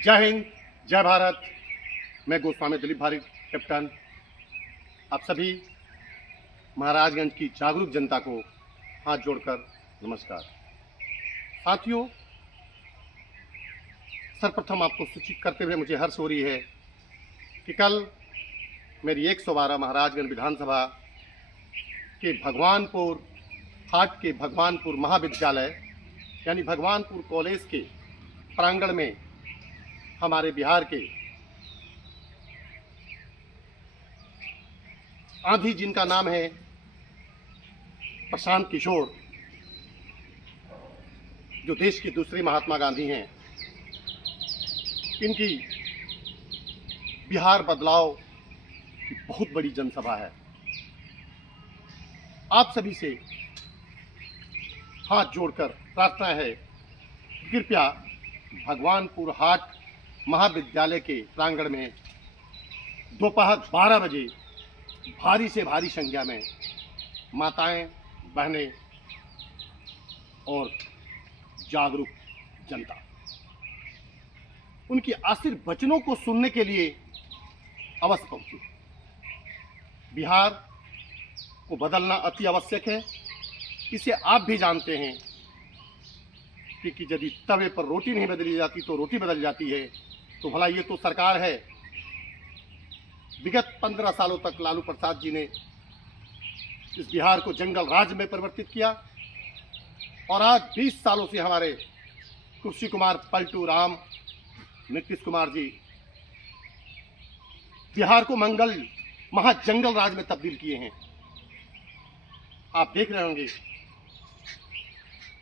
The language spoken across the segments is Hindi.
जय हिंद, जय भारत। मैं गोस्वामी दिलीप भारी कैप्टन आप सभी महाराजगंज की जागरूक जनता को हाथ जोड़कर नमस्कार। साथियों, सर्वप्रथम आपको सूचित करते हुए मुझे हर्ष हो रही है कि कल मेरी 112 महाराजगंज विधानसभा के भगवानपुर हाट के भगवानपुर महाविद्यालय यानी भगवानपुर कॉलेज के प्रांगण में हमारे बिहार के आंधी, जिनका नाम है प्रशांत किशोर, जो देश के दूसरे महात्मा गांधी हैं, इनकी बिहार बदलाव की बहुत बड़ी जनसभा है। आप सभी से हाथ जोड़कर प्रार्थना है, कृपया भगवानपुर हाट महाविद्यालय के प्रांगण में दोपहर 12 बजे भारी से भारी संख्या में माताएं, बहनें और जागरूक जनता उनकी आशीर्वचनों को सुनने के लिए अवश्य पहुंचे। बिहार को बदलना अति आवश्यक है। इसे आप भी जानते हैं कि यदि तवे पर रोटी नहीं बदली जाती तो रोटी बदल जाती है। तो भला ये तो सरकार है। विगत 15 सालों तक लालू प्रसाद जी ने इस बिहार को जंगल राज में परिवर्तित किया और आज 20 सालों से हमारे कुर्सी कुमार, पलटू राम, नीतीश कुमार जी बिहार को मंगल महाजंगल राज में तब्दील किए हैं। आप देख रहे होंगे,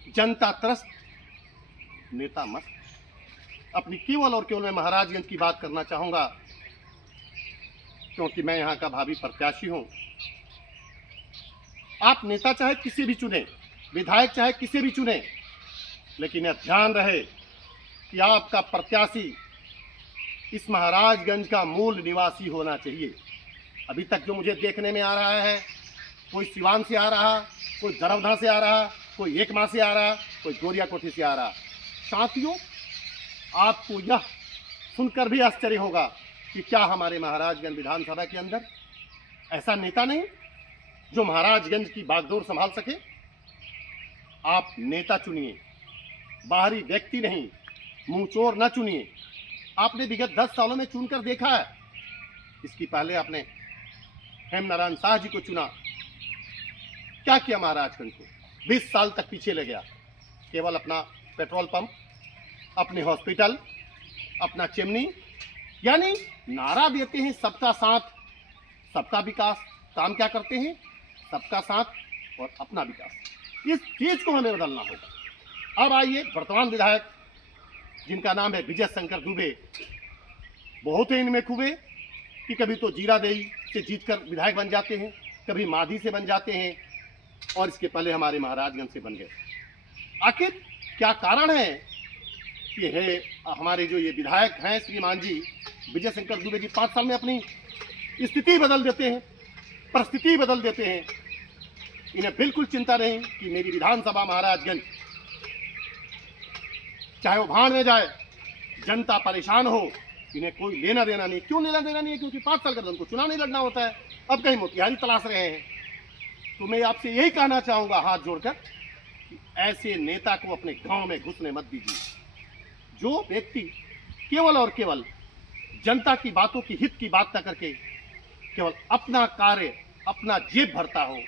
जनता त्रस्त, नेता मस्त। अपनी केवल और केवल मैं महाराजगंज की बात करना चाहूंगा, क्योंकि मैं यहां का भावी प्रत्याशी हूं। आप नेता चाहे किसी भी चुने, विधायक चाहे किसी भी चुने, लेकिन यह ध्यान रहे कि आपका प्रत्याशी इस महाराजगंज का मूल निवासी होना चाहिए। अभी तक जो मुझे देखने में आ रहा है, कोई सिवान से आ रहा, कोई दरौधा से आ रहा, कोई एकमा से आ रहा, कोई गोरियाकोठी से आ रहा। साथियों, आपको यह सुनकर भी आश्चर्य होगा कि क्या हमारे महाराजगंज विधानसभा के अंदर ऐसा नेता नहीं जो महाराजगंज की बागडोर संभाल सके। आप नेता चुनिए, बाहरी व्यक्ति नहीं, मुंहचोर न चुनिए। आपने विगत 10 सालों में चुनकर देखा है। इसकी पहले आपने हेमनारायण शाह जी को चुना, क्या किया महाराजगंज को? 20 साल तक पीछे ले गया। केवल अपना पेट्रोल पंप, अपने हॉस्पिटल, अपना चिमनी, यानी नारा देते हैं सबका साथ, सबका विकास। काम क्या करते हैं? सबका साथ और अपना विकास। इस चीज को हमें बदलना होगा। अब आइए, वर्तमान विधायक जिनका नाम है विजय शंकर दुबे, बहुत है इनमें खूबे कि कभी तो जीरादेई से जीतकर विधायक बन जाते हैं, कभी माधी से बन जाते हैं और इसके पहले हमारे महाराजगंज से बन गए। आखिर क्या कारण है कि हमारे जो ये विधायक हैं श्रीमान जी विजय शंकर दुबे जी 5 साल में अपनी स्थिति बदल देते हैं, परिस्थिति बदल देते हैं। इन्हें बिल्कुल चिंता नहीं कि मेरी विधानसभा महाराजगंज चाहे वो भाड़ में जाए, जनता परेशान हो, इन्हें कोई लेना देना नहीं। क्यों लेना देना नहीं है? क्योंकि 5 साल का उनको चुनाव नहीं लड़ना होता है। अब कहीं मोतिहारी तलाश रहे हैं। तो मैं आपसे यही कहना चाहूंगा हाथ जोड़कर कि ऐसे नेता को अपने गांव में घुसने मत दीजिए। जो व्यक्ति केवल और केवल जनता की बातों की हित की बात न करके केवल अपना कार्य, अपना जेब भरता हो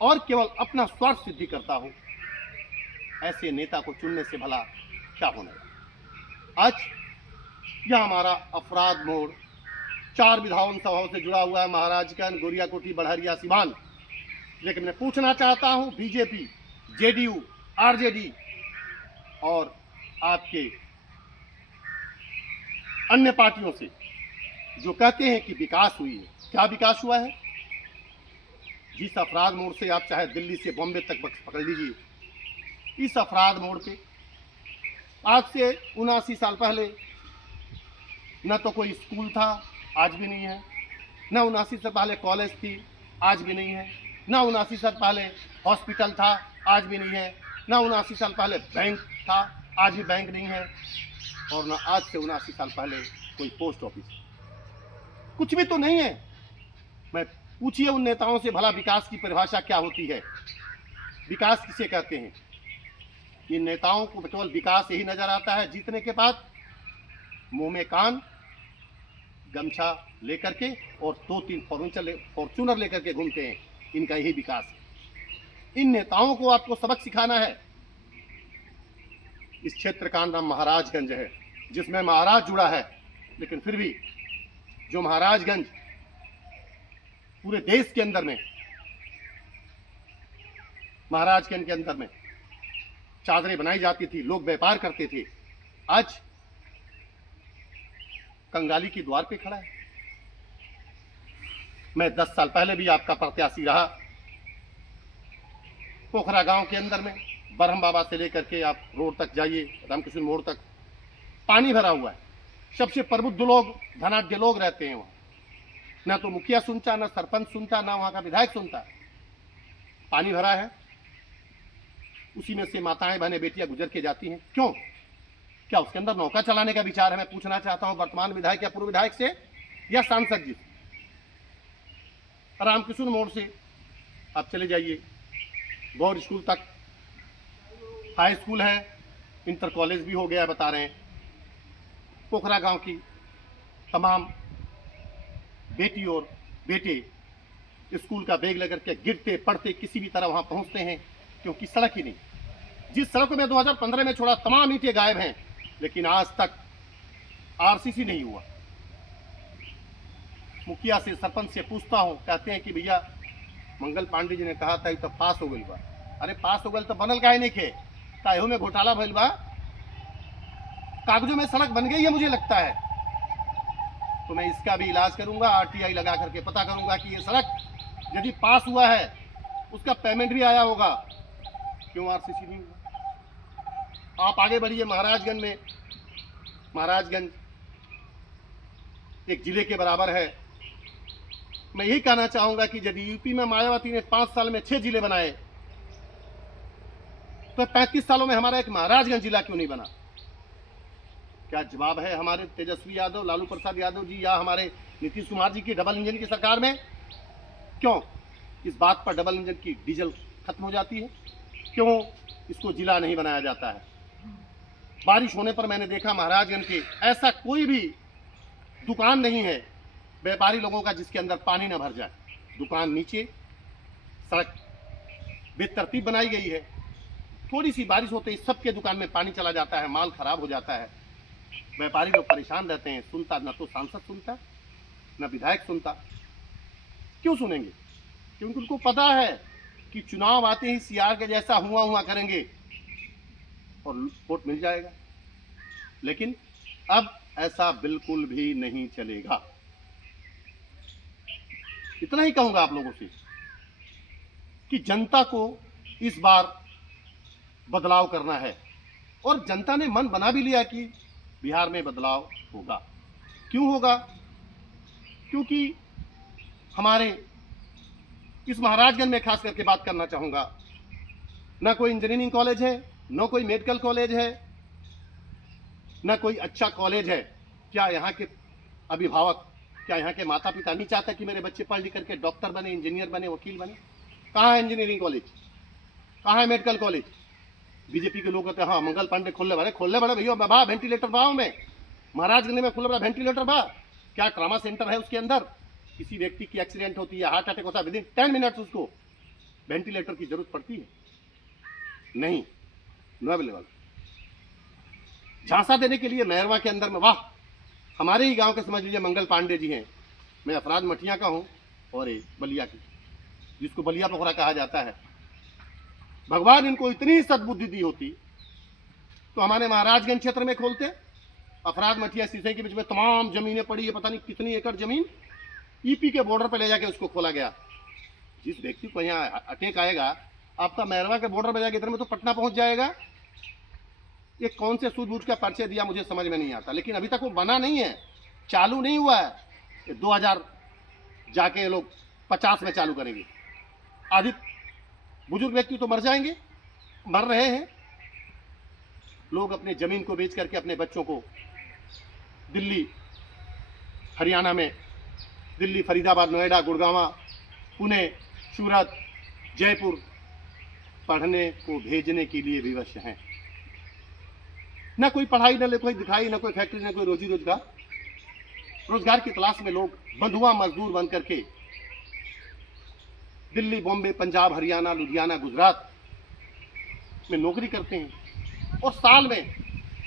और केवल अपना स्वार्थ सिद्धि करता हो, ऐसे नेता को चुनने से भला क्या होना है। आज यह हमारा अफराद मोड़ 4 विधानसभाओं से जुड़ा हुआ है, महाराजगंज, गोरियाकोठी, बड़हरिया, सिवान। लेकिन मैं पूछना चाहता हूं बीजेपी, जेडीयू, आरजेडी और आपके अन्य पार्टियों से जो कहते हैं कि विकास हुई है, क्या विकास हुआ है? जिस अफराद मोड़ से आप चाहे दिल्ली से बॉम्बे तक पकड़ लीजिए, इस अफराद मोड़ पे आज से 79 साल पहले न तो कोई स्कूल था, आज भी नहीं है। न 79 से पहले कॉलेज थी, आज भी नहीं है। न 79 साल पहले हॉस्पिटल था, आज भी नहीं है। न 79 साल पहले बैंक था, आज भी बैंक नहीं है, और ना आज से 79 साल पहले कोई पोस्ट ऑफिस, कुछ भी तो नहीं है। मैं पूछिए उन नेताओं से, भला विकास की परिभाषा क्या होती है, विकास किसे कहते हैं? इन नेताओं को केवल विकास यही नजर आता है, जीतने के बाद मुंह में कान, गमछा लेकर के और 2-3 फॉर्चूनर लेकर के घूमते हैं, इनका यही विकास है। इन नेताओं को आपको सबक सिखाना है। इस क्षेत्र का नाम महाराजगंज है, जिसमें महाराज जुड़ा है, लेकिन फिर भी जो महाराजगंज पूरे देश के अंदर में, महाराजगंज के अंदर में चादरें बनाई जाती थी, लोग व्यापार करते थे, आज कंगाली की द्वार पे खड़ा है। मैं 10 साल पहले भी आपका प्रत्याशी रहा। पोखरा गांव के अंदर में बरहम बाबा से लेकर के आप रोड तक जाइए, रामकृष्ण मोड़ तक पानी भरा हुआ है। सबसे प्रबुद्ध लोग, धनाढ्य लोग रहते हैं वहां। ना तो मुखिया सुनता, ना सरपंच सुनता, ना वहां का विधायक सुनता। पानी भरा है, उसी में से माताएं बहनें बेटियां गुजर के जाती हैं। क्यों? क्या उसके अंदर नौका चलाने का विचार है? मैं पूछना चाहता हूं वर्तमान विधायक या पूर्व विधायक से या सांसद जी। रामकृष्ण मोड़ से आप चले जाइए, गौर स्कूल तक, हाई स्कूल है, इंटर कॉलेज भी हो गया बता रहे हैं। पोखरा गांव की तमाम बेटी और बेटे स्कूल का बैग लेकर के गिरते पड़ते किसी भी तरह वहां पहुंचते हैं, क्योंकि सड़क ही नहीं। जिस सड़क में 2015 में छोड़ा तमाम ईंटें गायब हैं, लेकिन आज तक आरसीसी नहीं हुआ। मुखिया से, सरपंच से पूछता हूं, कहते हैं कि भैया मंगल पांडे जी ने कहा था तब पास हो गई बा। अरे पास हो गई तो बनल काहे नहीं खे? काहे में घोटाला भइल बा, कागजों में सड़क बन गई है मुझे लगता है। तो मैं इसका भी इलाज करूंगा, आरटीआई लगा करके पता करूंगा कि ये सड़क यदि पास हुआ है उसका पेमेंट भी आया होगा, क्यों आरसीसी नहीं हुआ। आप आगे बढ़िए महाराजगंज में, महाराजगंज एक जिले के बराबर है। मैं यही कहना चाहूंगा कि यदि यूपी में मायावती ने 5 साल में 6 जिले बनाए, तो 35 सालों में हमारा एक महाराजगंज जिला क्यों नहीं बना? क्या जवाब है हमारे तेजस्वी यादव, लालू प्रसाद यादव जी या हमारे नीतीश कुमार जी की डबल इंजन की सरकार में? क्यों इस बात पर डबल इंजन की डीजल खत्म हो जाती है? क्यों इसको जिला नहीं बनाया जाता है? बारिश होने पर मैंने देखा महाराजगंज के ऐसा कोई भी दुकान नहीं है व्यापारी लोगों का जिसके अंदर पानी न भर जाए। दुकान नीचे, सड़क बेतरतीब बनाई गई है। थोड़ी सी बारिश होते ही सबके दुकान में पानी चला जाता है, माल खराब हो जाता है, व्यापारी लोग परेशान रहते हैं। सुनता न तो सांसद सुनता, न विधायक सुनता। क्यों सुनेंगे? क्योंकि उनको पता है कि चुनाव आते ही सीआर के जैसा हुआ करेंगे और वोट मिल जाएगा। लेकिन अब ऐसा बिल्कुल भी नहीं चलेगा। इतना ही कहूंगा आप लोगों से कि जनता को इस बार बदलाव करना है, और जनता ने मन बना भी लिया कि बिहार में बदलाव होगा। क्यों होगा? क्योंकि हमारे इस महाराजगंज में खास करके बात करना चाहूंगा, ना कोई इंजीनियरिंग कॉलेज है, ना कोई मेडिकल कॉलेज है, ना कोई अच्छा कॉलेज है। क्या यहाँ के अभिभावक, क्या यहाँ के माता पिता नहीं चाहते कि मेरे बच्चे पढ़ लिख करके डॉक्टर बने, इंजीनियर बने, वकील बने? कहाँ है इंजीनियरिंग कॉलेज? कहाँ है मेडिकल कॉलेज? बीजेपी के लोग कहते हैं हाँ मंगल पांडे खोलने बड़े भैया बा वेंटिलेटर बा में, महाराजगंज में खोलने बड़ा वेंटिलेटर बा। क्या ट्रामा सेंटर है उसके अंदर? किसी व्यक्ति की एक्सीडेंट होती है, हार्ट अटैक होता है, विदिन 10 मिनट्स उसको वेंटिलेटर की जरूरत पड़ती है? नहीं, नो अवेलेबल। झांसा देने के लिए मैरवा के अंदर में, वाह, हमारे ही गांव के समझ लीजिए मंगल पांडे जी हैं। मैं अफराद मठिया का हूँ और बलिया की, जिसको बलिया पोखरा कहा जाता है। भगवान इनको इतनी सद्बुद्धि दी होती तो हमारे महाराजगंज क्षेत्र में खोलते। अफराद मठिया सीसे के बीच में तमाम जमीनें पड़ी है, पता नहीं कितनी एकड़ जमीन, ईपी के बॉर्डर पर ले जाके उसको खोला गया। जिस व्यक्ति को यहाँ अटैक आएगा, आपका मैरवा के बॉर्डर पर जाके इधर में तो पटना पहुंच जाएगा। ये कौन से सूझबूझ का परिचय दिया मुझे समझ में नहीं आता। लेकिन अभी तक वो बना नहीं है, चालू नहीं हुआ है। ये 2000 जाके ये लोग 50 में चालू करेंगे। आदि बुजुर्ग व्यक्ति तो मर जाएंगे, मर रहे हैं। लोग अपने ज़मीन को बेच करके अपने बच्चों को दिल्ली, हरियाणा में, दिल्ली, फरीदाबाद, नोएडा, गुड़गांव, पुणे, सूरत, जयपुर पढ़ने को भेजने के लिए विवश हैं। न कोई पढ़ाई, न कोई दिखाई, न कोई फैक्ट्री, न कोई रोजी रोजगार। रोजगार की तलाश में लोग बंधुआ मजदूर बन करके दिल्ली, बॉम्बे, पंजाब, हरियाणा, लुधियाना, गुजरात में नौकरी करते हैं और साल में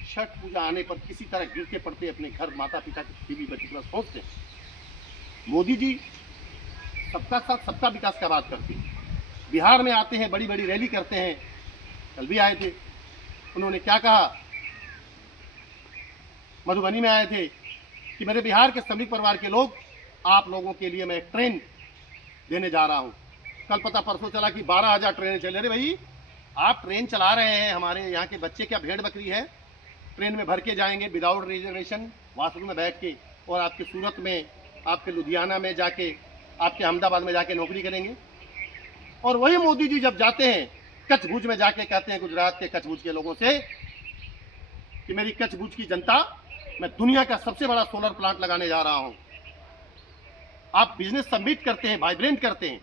छठ पूजा आने पर किसी तरह गिरते पड़ते अपने घर माता पिता के बीवी बच्चे के पास पहुंचते हैं। मोदी जी सबका साथ सबका विकास का बात करते हैं। बिहार में आते हैं, बड़ी बड़ी रैली करते हैं। कल भी आए थे, उन्होंने क्या कहा, मधुबनी में आए थे कि मेरे बिहार के श्रमिक परिवार के लोग, आप लोगों के लिए मैं एक ट्रेन देने जा रहा हूं। कल पता परसों चला कि 12,000 ट्रेनें चले। अरे भाई, आप ट्रेन चला रहे हैं, हमारे यहाँ के बच्चे क्या भेड़ बकरी है? ट्रेन में भर के जाएंगे विदाउट रिजर्वेशन, वॉशरूम में बैठ के, और आपके सूरत में, आपके लुधियाना में जाके, आपके अहमदाबाद में जाके नौकरी करेंगे। और वही मोदी जी जब जाते हैं कच्छ भुज में जाके कहते हैं गुजरात के कच्छ भुज के लोगों से कि मेरी कच्छ भुज की जनता, मैं दुनिया का सबसे बड़ा सोलर प्लांट लगाने जा रहा हूं। आप बिजनेस सबमिट करते हैं, वाइब्रेंट करते हैं,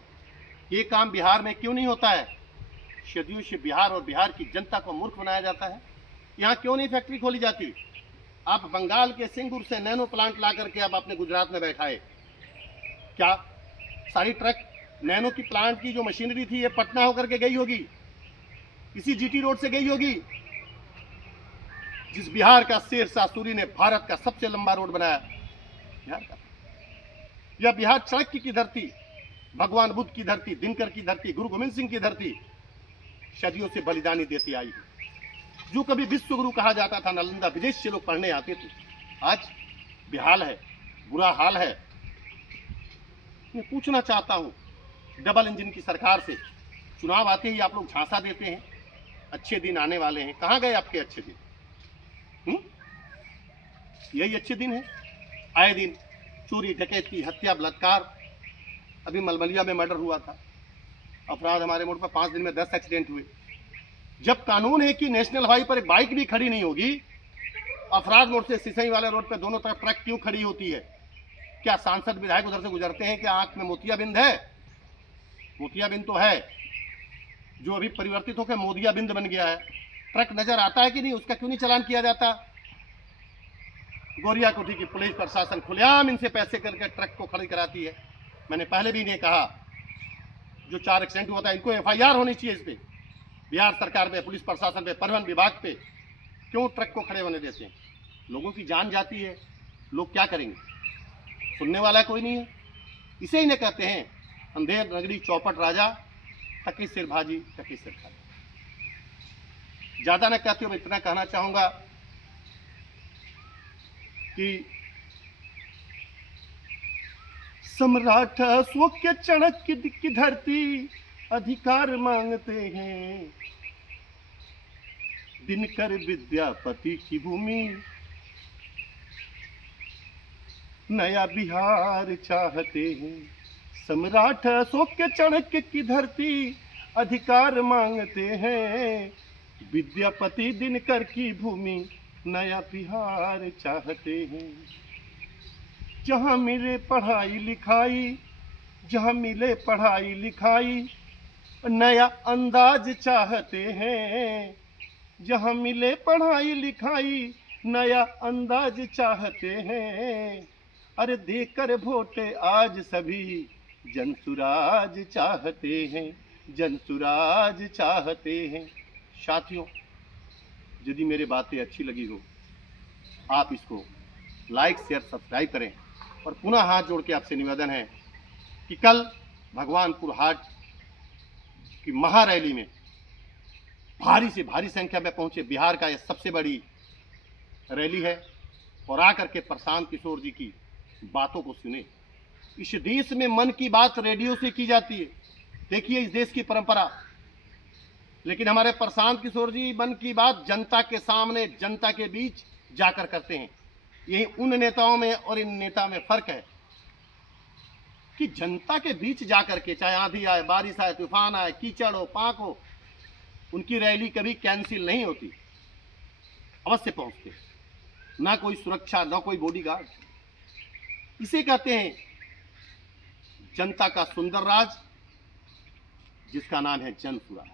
ये काम बिहार में क्यों नहीं होता है? सदियों से बिहार और बिहार की जनता को मूर्ख बनाया जाता है। यहाँ क्यों नहीं फैक्ट्री खोली जाती? आप बंगाल के सिंगूर से नैनो प्लांट ला करके आप अपने गुजरात में बैठाए। क्या सारी ट्रक नैनो की प्लांट की जो मशीनरी थी ये पटना होकर के गई होगी, इसी जीटी रोड से गई होगी? जिस बिहार का शेरशाह सूरी ने भारत का सबसे लंबा रोड बनाया, बिहार का, यह बिहार चाणक्य की धरती, भगवान बुद्ध की धरती, दिनकर की धरती, गुरु गोविंद सिंह की धरती सदियों से बलिदानी देती आई है। जो कभी विश्व गुरु कहा जाता था, नालंदा विदेश से लोग पढ़ने आते थे, आज बेहाल है, बुरा हाल है। मैं पूछना चाहता हूं, डबल इंजन की सरकार से चुनाव आते ही आप लोग झांसा देते हैं, अच्छे दिन आने वाले हैं। कहां गए आपके अच्छे दिन? यही अच्छे दिन है? आए दिन चोरी, डकैती, हत्या, बलात्कार। अभी मलमलिया में मर्डर हुआ था, अपराध हमारे मोड़ पर 5 दिन में 10 एक्सीडेंट हुए। जब कानून है कि नेशनल हाईवे पर एक बाइक भी खड़ी नहीं होगी, अफराद मोड़ से सिसई वाले रोड पर दोनों तरफ ट्रक क्यों खड़ी होती है? क्या सांसद विधायक उधर से गुजरते हैं? क्या आंख में मोतियाबिंद है? मोतियाबिंद तो है, जो अभी परिवर्तित होकर मोदियाबिंद बन गया है। ट्रक नजर आता है कि नहीं? उसका क्यों नहीं चालान किया जाता? गोरिया कोठी की पुलिस प्रशासन खुलेआम इनसे पैसे करके ट्रक को खड़ी कराती है। मैंने पहले भी इन्हें कहा, जो 4 एक्सीडेंट हुआ था, इनको एफआईआर होनी चाहिए इस पे, बिहार सरकार पे, पुलिस प्रशासन पे, परिवहन विभाग पे। क्यों ट्रक को खड़े होने देते हैं? लोगों की जान जाती है, लोग क्या करेंगे? सुनने वाला कोई नहीं है। इसे इन्हें कहते हैं अंधेर नगरी चौपट राजा, टकी सिर भाजी, टकी सिर भाजी। ज्यादा न कहते हो, मैं इतना कहना चाहूंगा कि सम्राट अशोक के चाणक्य की धरती अधिकार मांगते हैं, दिनकर विद्यापति की भूमि नया बिहार चाहते हैं। सम्राट अशोक के चाणक्य की धरती अधिकार मांगते हैं, विद्यापति दिनकर की भूमि नया बिहार चाहते हैं। जहाँ मिले पढ़ाई लिखाई, जहाँ मिले पढ़ाई लिखाई, नया अंदाज चाहते हैं। जहाँ मिले पढ़ाई लिखाई, नया अंदाज चाहते हैं। अरे देकर वोटे आज सभी जनसुराज चाहते हैं, जनसुराज चाहते हैं। साथियों, यदि मेरी बातें अच्छी लगी हो, आप इसको लाइक, शेयर, सब्सक्राइब करें। और पुनः हाथ जोड़ के आपसे निवेदन है कि कल भगवानपुर हाट की महारैली में भारी से भारी संख्या में पहुंचे। बिहार का यह सबसे बड़ी रैली है, और आकर के प्रशांत किशोर जी की बातों को सुने। इस देश में मन की बात रेडियो से की जाती है, देखिए इस देश की परंपरा। लेकिन हमारे प्रशांत किशोर जी मन की बात जनता के सामने, जनता के बीच जाकर करते हैं। यही उन नेताओं में और इन नेता में फर्क है कि जनता के बीच जाकर के, चाहे आंधी आए, बारिश आए, तूफान आए, कीचड़ हो, पाक हो, उनकी रैली कभी कैंसिल नहीं होती। अवश्य पहुंचते हैं, ना कोई सुरक्षा, ना कोई बॉडीगार्ड। इसे कहते हैं जनता का सुंदर राज, जिसका नाम है जन सुराज।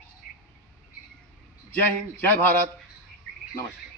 जय हिंद, जय भारत, नमस्कार।